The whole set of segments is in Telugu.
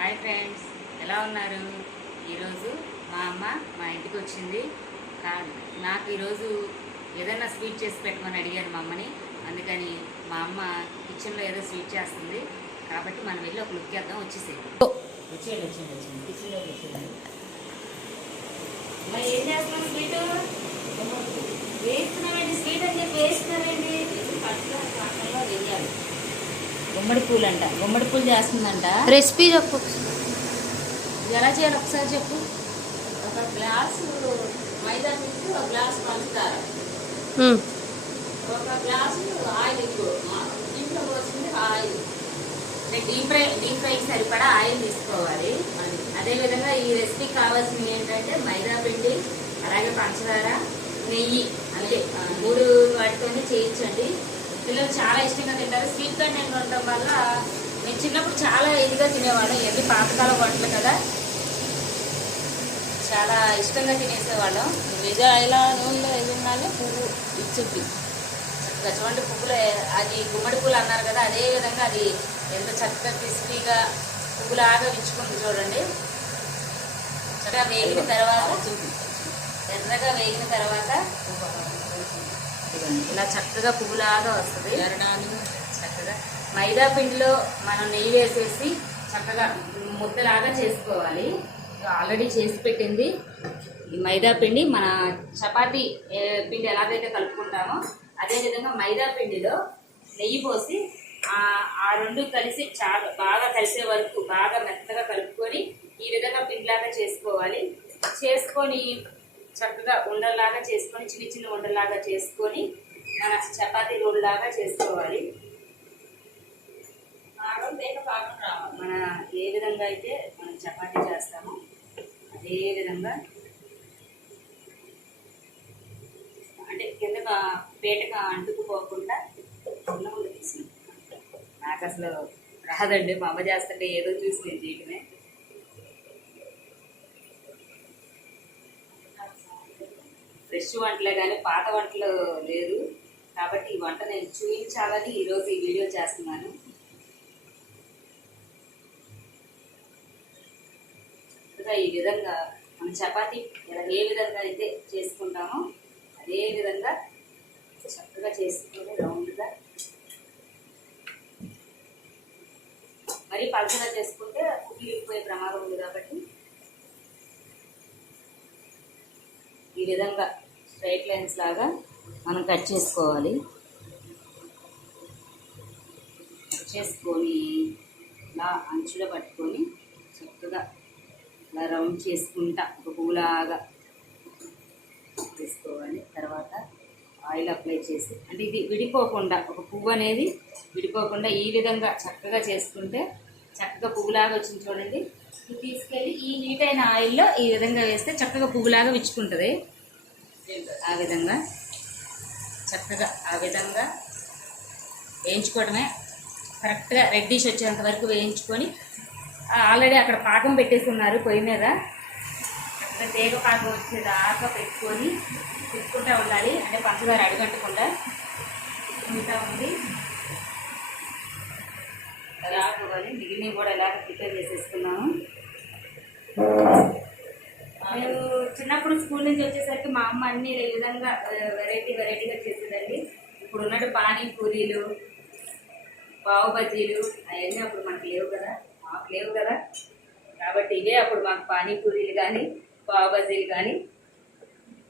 హాయ్ ఫ్రెండ్స్ ఎలా ఉన్నారు? ఈరోజు మా అమ్మ మా ఇంటికి వచ్చింది. కా- నాకు ఈరోజు ఏదైనా స్వీట్ చేసి పెట్టమని అడిగాను మా అమ్మని. అందుకని మా అమ్మ కిచెన్లో ఏదో స్వీట్ చేస్తుంది. కాబట్టి మనం వెళ్ళి ఒక లుక్ చేద్దాం వచ్చేసేది వచ్చేయండి వచ్చేయండి వచ్చేయండి. కిచెన్లో వచ్చేయండి మరి ఏం చేస్తున్నాం స్వీట్? వేస్తున్నామండి స్వీట్ అని చెప్పి వేస్తున్నామండి పట్టులో వేయాలి గుమ్మడి పూలు అంట గుమ్మడి పూలు చేస్తుందంట. రెసిపీ చెప్పు. ఎలా చేయాలి ఒకసారి చెప్పు. ఒక గ్లాసు మైదా పిండి ఒక గ్లాసు పంచుతారు మ్మ్. ఒక గ్లాసు ఆయిల్ ఎక్కువ. ఇంట్లో పోసింది ఆయిల్. అంటే డీప్ ఫ్రై డీప్ ఫ్రైకి సరిపడా ఆయిల్ తీసుకోవాలి. అదేవిధంగా ఈ రెసిపీకి కావాల్సింది ఏంటంటే మైదా పిండి అలాగే పంచదార నెయ్యి. ఆ, మూడు వాటితోనే చేయించండి. పిల్లలు చాలా ఇష్టంగా తింటారు. స్వీట్ కంటెంట్ ఉండటం వల్ల నేను చిన్నప్పుడు చాలా ఇదిగా తినేవాళ్ళం. ఇవన్నీ పాతకాలం వంటలు కదా. చాలా ఇష్టంగా తినేసేవాళ్ళం. నిజ ఇలా నూనెలో ఎదురుగానే పువ్వు ఇచ్చుద్ది. చక్కగా చూడండి పువ్వులు అది గుమ్మడి పూలు అన్నారు కదా అదే విధంగా అది ఎంత చక్కగా క్రిస్పీగా పువ్వులాగా విచ్చుకుంది చూడండి. చక్కగా వేగిన తర్వాత ఎర్రగా వేగిన తర్వాత ఇదిగోండి, ఇలా చక్కగా పువ్వులాగా వస్తుంది. చక్కగా. మైదా పిండిలో మనం నెయ్యి వేసేసి చక్కగా ముద్దలాగా చేసుకోవాలి. ఆల్రెడీ చేసి పెట్టింది ఈ మైదా పిండి. మన చపాతీ పిండి ఎలాగైతే కలుపుకుంటామో అదే విధంగా మైదా పిండిలో నెయ్యి పోసి ఆ రెండు కలిసి చాలా బాగా కలిసే వరకు బాగా మెత్తగా కలుపుకొని ఈ విధంగా పిండిలాగా చేసుకోవాలి. చేసుకొని చక్కగా ఉండల్లాగా చేసుకొని చిన్న చిన్న ఉండలాగా చేసుకొని మన చపాతీ రోల్ లాగా చేసుకోవాలి మన ఏ విధంగా అయితే మనం చపాతీ చేస్తామో అదే విధంగా అంటే కిందగా పేటగా అంటుకుపోకుండా చిన్న తీసుకుంటాం నాకు అసలు రాదండి మా అమ్మ చేస్తుంటే ఏదో చూసి నేను చేయటమే ఫ్రెష్ వంటలే కానీ పాత వంటలు లేదు కాబట్టి ఈ వంట నేను చూపించాలని ఈరోజు ఈ వీడియో చేస్తున్నాను. చక్కగా ఈ విధంగా మనం చపాతి ఏ విధంగా అయితే చేసుకుంటామో అదే విధంగా చక్కగా చేసుకుంటే రౌండ్గా మరి పలచగా చేసుకుంటే కుకిలిపోయే ప్రమాదం ఉంది కాబట్టి ఈ విధంగా స్ట్రైట్ లైన్స్ లాగా మనం కట్ చేసుకోవాలి. కట్ చేసుకొని ఇలా అంచులో పట్టుకొని చక్కగా ఇలా రౌండ్ చేసుకుంటా. ఒక పువ్వులాగా తీసుకోవాలి తర్వాత ఆయిల్ అప్లై చేసి అంటే ఇది విడిపోకుండా ఒక పువ్వు అనేది విడిపోకుండా ఈ విధంగా చక్కగా చేసుకుంటే చక్కగా పువ్వులాగా వచ్చింది చూడండి. ఇది తీసుకెళ్ళి ఈ నీట్ అయిన ఆయిల్లో ఈ విధంగా వేస్తే చక్కగా పువ్వులాగా విచ్చుకుంటుంది. ఆ విధంగా చక్కగా ఆ విధంగా వేయించుకోవడమే కరెక్ట్గా రెడ్డిష్ వచ్చేంత వరకు వేయించుకొని ఆల్రెడీ అక్కడ పాకం పెట్టేస్తున్నారు పొయ్యి మీద. అక్కడ తేగ పాకం వచ్చేదాకా పెట్టుకొని తిప్పుకుంటూ ఉండాలి. అంటే పంచదార అడుగట్టకుండా తిప్పుకుంటూ ఉంది. రాకపోవాలి మిగిలినవి కూడా ఎలాగ ప్రిపేర్ చేసేసుకున్నాము నేను చిన్నప్పుడు స్కూల్ నుంచి వచ్చేసరికి మా అమ్మ అన్ని ఈ విధంగా వెరైటీ వెరైటీగా చేసేదండి. ఇప్పుడు ఉన్నట్టు పానీపూరీలు పావు బజ్జీలు అవన్నీ అప్పుడు మనకు లేవు కదా మాకు లేవు కదా. కాబట్టి ఇవే అప్పుడు మాకు పానీపూరీలు కానీ పావు బజ్జీలు కానీ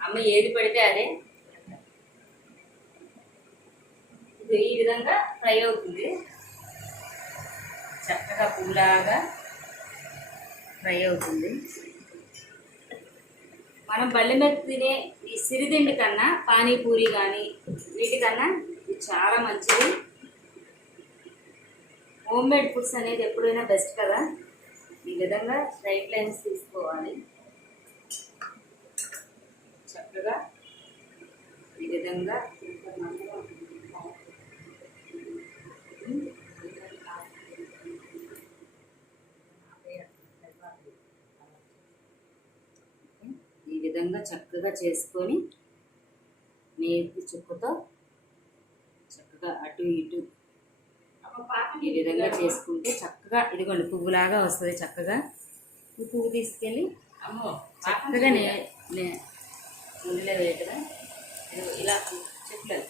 అమ్మ ఏది పెడితే అదే. ఇది ఈ విధంగా ఫ్రై అవుతుంది చక్కగా పూలాగా ఫ్రై అవుతుంది మనం బల్లి మీద తినే ఈ సిరిదిండి కన్నా పానీపూరి కానీ వీటికన్నా ఇది చాలా మంచిది. హోమ్ మేడ్ ఫుడ్స్ అనేది ఎప్పుడైనా బెస్ట్ కదా? ఈ విధంగా స్ట్రైట్ లైన్స్ తీసుకోవాలి. చక్కగా ఈ విధంగా ఈ విధంగా చక్కగా చేసుకొని నేతి చుక్కతో చక్కగా అటు ఇటు ఈ విధంగా చేసుకుంటే చక్కగా ఇదిగోండి పువ్వులాగా వస్తుంది చక్కగా. ఈ పువ్వు తీసుకెళ్ళి చక్కగా నే వేయటగా ఇదిగో ఇలా చెప్పలేదు.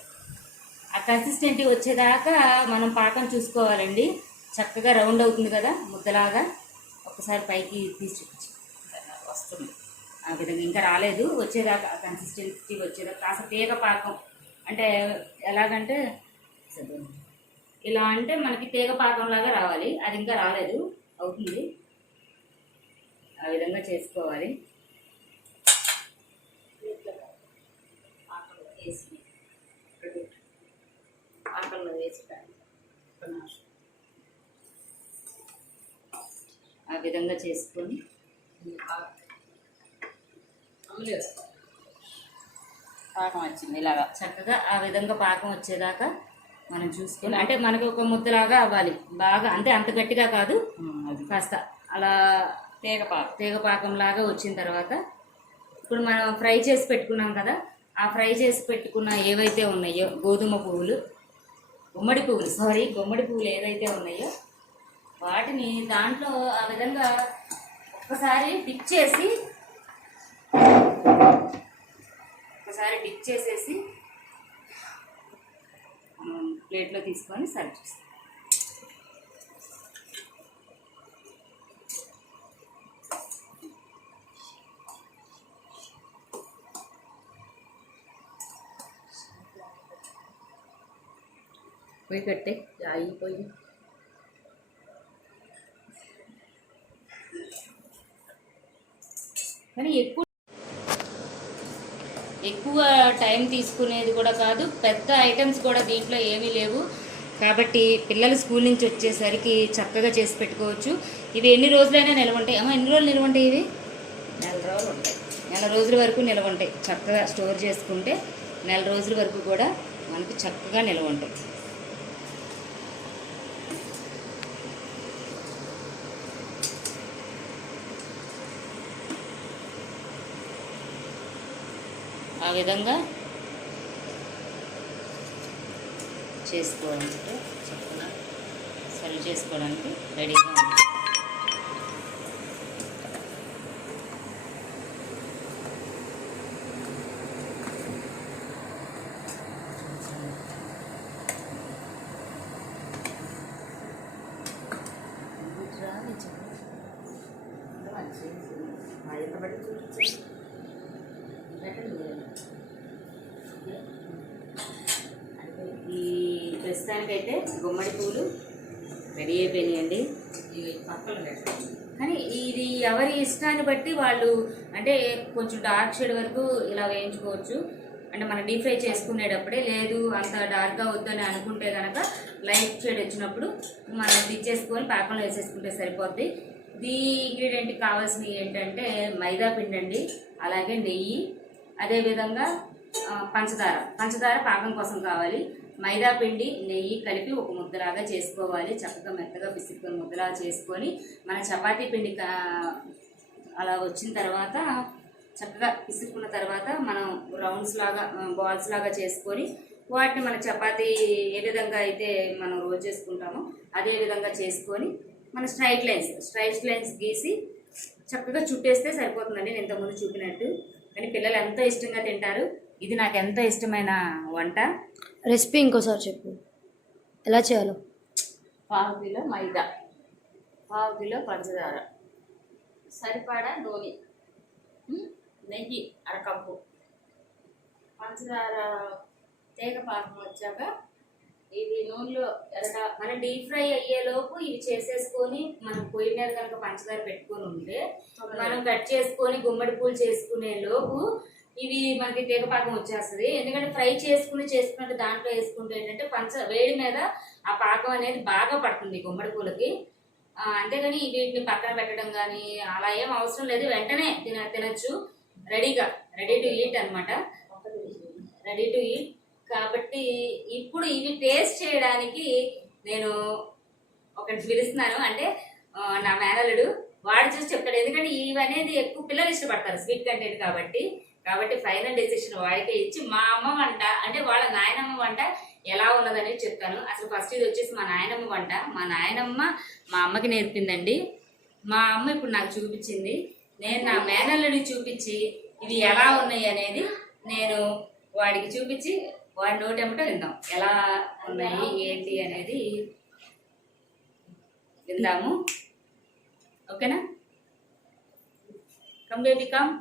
ఆ కన్సిస్టెంటీ వచ్చేదాకా మనం పాకం చూసుకోవాలండి. చక్కగా రౌండ్ అవుతుంది కదా ముద్దలాగా. ఒకసారి పైకి తీసి చూపించు. వస్తుంది. ఆ విధంగా ఇంకా రాలేదు. వచ్చేదాకా కన్సిస్టెన్సీ వచ్చేదాకా కాస్త తీగ పాకం. అంటే ఎలాగంటే ఇలా అంటే మనకి తీగ పాకంలాగా రావాలి. అది ఇంకా రాలేదు. అవుతుంది. ఆ విధంగా చేసుకోవాలి. పాకంలో వేసి ఆ విధంగా చేసుకొని పాకం వచ్చింది ఇలాగా. చక్కగా ఆ విధంగా పాకం వచ్చేదాకా మనం చూసుకొని అంటే మనకి ఒక ముద్దలాగా అవ్వాలి. బాగా అంటే అంత గట్టిగా కాదు. కాస్త అలా తీగ పాకం. తీగ పాకం లాగా వచ్చిన తర్వాత ఇప్పుడు మనం ఫ్రై చేసి పెట్టుకున్నాం కదా ఆ ఫ్రై చేసి పెట్టుకున్న ఏవైతే ఉన్నాయో గోధుమ పువ్వులు గుమ్మడి పువ్వులు సారీ గుమ్మడి పువ్వులు ఏదైతే ఉన్నాయో వాటిని దాంట్లో ఆ విధంగా ఒక్కసారి డిప్ చేసి డిప్ చేసేసి మనం ప్లేట్లో తీసుకొని సర్వ్ చేస్తాం. పోయి కట్టే అయిపోయి కానీ ఎక్కువ ఎక్కువ టైం తీసుకునేది కూడా కాదు పెద్ద ఐటమ్స్ కూడా దీంట్లో ఏమీ లేవు. కాబట్టి పిల్లలు స్కూల్ నుంచి వచ్చేసరికి చక్కగా చేసి పెట్టుకోవచ్చు. ఇవి ఎన్ని రోజులైనా నిల్వ ఉంటాయి. అమ్మ ఎన్ని రోజులు నిల్వ ఉంటాయి ఇవి? నెల రోజులు ఉంటాయి. నెల రోజుల వరకు నిల్వ ఉంటాయి. చక్కగా స్టోర్ చేసుకుంటే నెల రోజుల వరకు కూడా మనకి చక్కగా నిల్వ ఉంటాయి. విధంగా చేసుకోవాలంటే చక్కగా సర్వ్ చేసుకోవడానికి రెడీగా ఉంది ఈ ప్రస్తుతానికైతే గుమ్మడి పూలు రెడీ అయిపోయినాయండి. కానీ ఇది ఎవరి ఇష్టాన్ని బట్టి వాళ్ళు అంటే కొంచెం డార్క్ షేడ్ వరకు ఇలా వేయించుకోవచ్చు. అంటే మనం డీప్ ఫ్రై చేసుకునేటప్పుడే లేదు అంత డార్క్గా వద్దని అనుకుంటే కనుక లైట్ షేడ్ వచ్చినప్పుడు మనం దిచ్చేసుకొని పాకంలో వేసేసుకుంటే సరిపోద్ది. ఈ ఇంగ్రీడియంట్ కావాల్సినవి ఏంటంటే మైదా పిండి అండి అలాగే నెయ్యి అదేవిధంగా పంచదార. పంచదార పాకం కోసం కావాలి. మైదా పిండి నెయ్యి కలిపి ఒక ముద్దలాగా చేసుకోవాలి. చక్కగా మెత్తగా పిసుకొని ముద్దలాగా చేసుకొని మన చపాతీ పిండి అలా వచ్చిన తర్వాత చక్కగా పిసుక్కున్న తర్వాత మనం రౌండ్స్ లాగా బాల్స్ లాగా చేసుకొని వాటిని మన చపాతీ ఏ విధంగా అయితే మనం రోజు చేసుకుంటామో అదే విధంగా చేసుకొని మన స్ట్రైట్ లైన్స్ స్ట్రైట్ లైన్స్ గీసి చక్కగా చుట్టేస్తే సరిపోతుందండి. నేను ఇంతకుముందు చూపినట్టు. కానీ పిల్లలు ఎంతో ఇష్టంగా తింటారు? ఇది నాకు ఎంతో ఇష్టమైన వంట? రెసిపీ ఇంకోసారి చెప్పు. ఎలా చేయాలో? పావు కిలో మైదా పావు కిలో పంచదార సరిపడా నూనె నెయ్యి అరకప్పు. పంచదార తేగ పాకం వచ్చాక ఇవి నూనెలో మనం డీప్ ఫ్రై అయ్యేలోపు ఇవి చేసేసుకొని మనం పొయ్యి మీద కనుక పంచదార పెట్టుకొని ఉంటే మనం కట్ చేసుకొని గుమ్మడి పూలు చేసుకునే లోపు ఇవి మనకి తీగ పాకం వచ్చేస్తుంది. ఎందుకంటే ఫ్రై చేసుకుని చేసుకున్నట్టు దాంట్లో వేసుకుంటే ఏంటంటే పంచ వేడి మీద ఆ పాకం అనేది బాగా పడుతుంది గుమ్మడి పూలకి. అంతేగాని వీటిని పక్కన పెట్టడం కానీ అలా ఏం అవసరం లేదు. వెంటనే తిన తినచ్చు. రెడీగా రెడీ టు ఈట్ అన్నమాట. Ready to eat. కాబట్టి ఇప్పుడు ఇవి టేస్ట్ చేయడానికి నేను ఒకటి పిలుస్తున్నాను. అంటే నా మేనలుడు వాడు చూసి చెప్తాడు. ఎందుకంటే ఇవి అనేది ఎక్కువ పిల్లలు ఇష్టపడతారు స్వీట్ కంటెంట్ కాబట్టి. కాబట్టి ఫైనల్ డెసిషన్ వాడికే ఇచ్చి మా అమ్మ వంట అంటే వాళ్ళ నాయనమ్మ వంట ఎలా ఉన్నదనేది చెప్తాను. అసలు ఫస్ట్ ఇది వచ్చేసి మా నాయనమ్మ వంట. మా నాయనమ్మ మా అమ్మకి నేర్పిందండి. మా అమ్మ ఇప్పుడు నాకు చూపించింది. నేను నా మేనల్లుడికి చూపించి ఇవి ఎలా ఉన్నాయి అనేది నేను వాడికి చూపించి వాడి నోటెమ్మట విందాం. ఎలా ఉన్నాయి ఏంటి అనేది విందాము. ఓకేనా? కమ్ బేబీ కమ్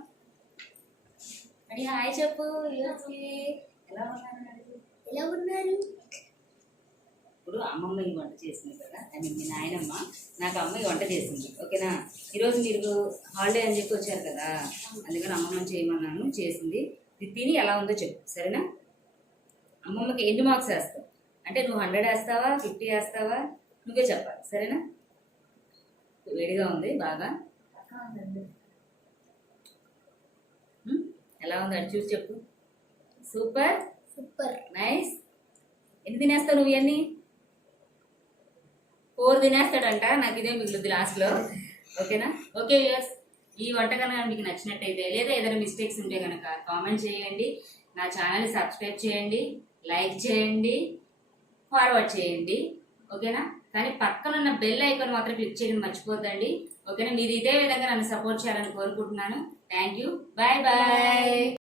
అని హాయ్ చెప్పు ఎలా ఉన్నారు? అడుగు. ఎలా ఉన్నారు? ఇప్పుడు అమ్మమ్మ ఈ వంట చేసింది కదా. అని మీ నాయనమ్మ నాకు అమ్మ ఈ వంట చేసింది. ఓకేనా? ఈరోజు మీరు హాలిడే అని చెప్పి వచ్చారు కదా. అందుకని అమ్మమ్మ చేయమన్నాను చేసింది. తిని ఎలా ఉందో చెప్పు. సరేనా? అమ్మమ్మకి ఎన్ని మార్క్స్ వేస్తావు? అంటే నువ్వు హండ్రెడ్ వేస్తావా ఫిఫ్టీ వేస్తావా? నువ్వే చెప్పాలి సరేనా? వేడిగా ఉంది బాగా? ఎలా ఉంది అది చూసి చెప్పు. సూపర్? సూపర్. నైస్. ఎన్ని తినేస్తావు నువ్వు ఇవన్నీ ఫోర్ తినేస్తాడంట నాకు ఇదే మిగులుద్ది లాస్ట్లో. ఓకేనా? ఓకే వ్యూస్ ఈ వంట కనుక మీకు నచ్చినట్టయితే లేదా ఏదైనా మిస్టేక్స్ ఉంటే కనుక కామెంట్ చేయండి. నా ఛానల్ని సబ్స్క్రైబ్ చేయండి. లైక్ చేయండి ఫార్వర్డ్ చేయండి ఓకేనా? కానీ పక్కన ఉన్న బెల్ ఐకాన్ మాత్రం క్లిక్ చేయడం మర్చిపోద్దండి ఓకేనా? మీరు ఇదే విధంగా నన్ను సపోర్ట్ చేయాలని కోరుకుంటున్నాను. Thank you. Bye bye.